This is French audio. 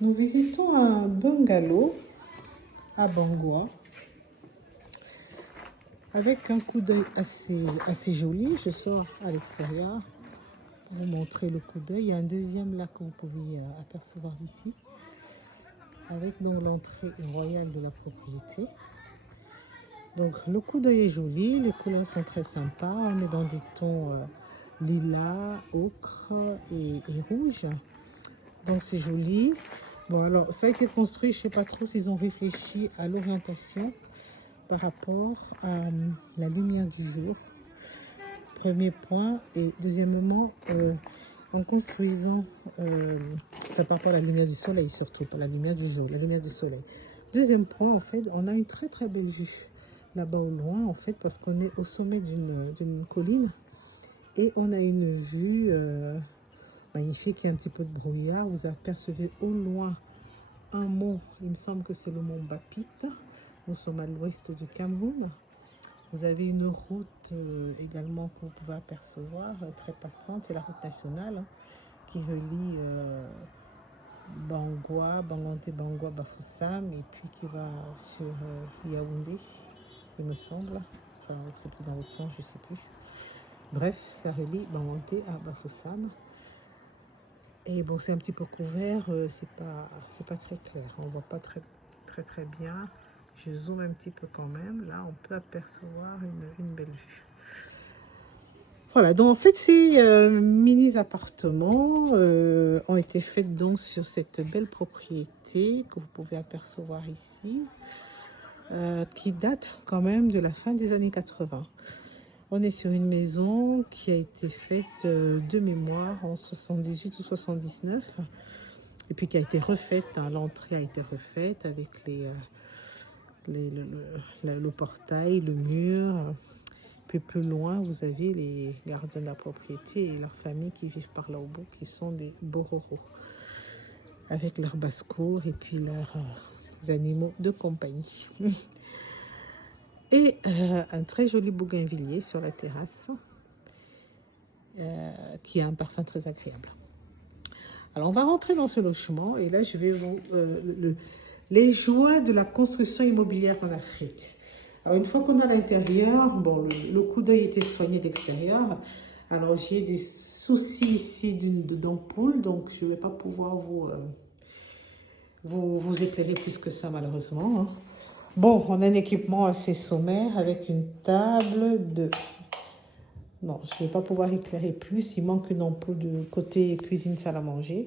Nous visitons un bungalow à Bangoua avec un coup d'œil assez joli. Je sors à l'extérieur pour vous montrer le coup d'œil. Il y a un deuxième là que vous pouvez apercevoir d'ici avec donc l'entrée royale de la propriété. Donc le coup d'œil est joli, les couleurs sont très sympas. On est dans des tons lilas, ocre et rouge. Donc c'est joli. Bon alors ça a été construit, je ne sais pas trop s'ils ont réfléchi à l'orientation par rapport à la lumière du jour. Premier point. Et deuxièmement, en construisant, par rapport à la lumière du soleil surtout, pas la lumière du jour, la lumière du soleil. Deuxième point, en fait, on a une très très belle vue là-bas au loin, en fait, parce qu'on est au sommet d'une colline et on a une vue magnifique. Il y a un petit peu de brouillard. Vous apercevez au loin un mont, il me semble que c'est le mont Bapit. Nous sommes à l'ouest du Cameroun. Vous avez une route également que vous pouvez apercevoir, très passante. C'est la route nationale qui relie Bangoua, Banganté, Bangoua, Bafoussam, et puis qui va sur Yaoundé, il me semble. Enfin, c'est peut-être dans l'autre sens, je ne sais plus. Bref, ça relie Banganté à Bafoussam. Et bon, c'est un petit peu couvert, c'est pas très clair. On ne voit pas très bien. Je zoome un petit peu quand même. Là, on peut apercevoir une belle vue. Voilà, donc en fait, ces mini-appartements ont été faits donc sur cette belle propriété que vous pouvez apercevoir ici, qui date quand même de la fin des années 80. On est sur une maison qui a été faite de mémoire en 78 ou 79 et puis qui a été refaite. Hein, l'entrée a été refaite avec le portail, le mur. Puis plus loin, vous avez les gardiens de la propriété et leurs familles qui vivent par là au bout, qui sont des Bororo, avec leurs basse-cours et puis leurs animaux de compagnie. Et un très joli bougainvillier sur la terrasse, qui a un parfum très agréable. Alors, on va rentrer dans ce logement et là, je vais vous... les joies de la construction immobilière en Afrique. Alors, une fois qu'on a l'intérieur, bon, le coup d'œil était soigné d'extérieur. Alors, j'ai des soucis ici d'ampoule, donc je ne vais pas pouvoir vous éclairer plus que ça, malheureusement. Hein. Bon, on a un équipement assez sommaire avec une table de... Non, je ne vais pas pouvoir éclairer plus. Il manque une ampoule de côté cuisine salle à manger.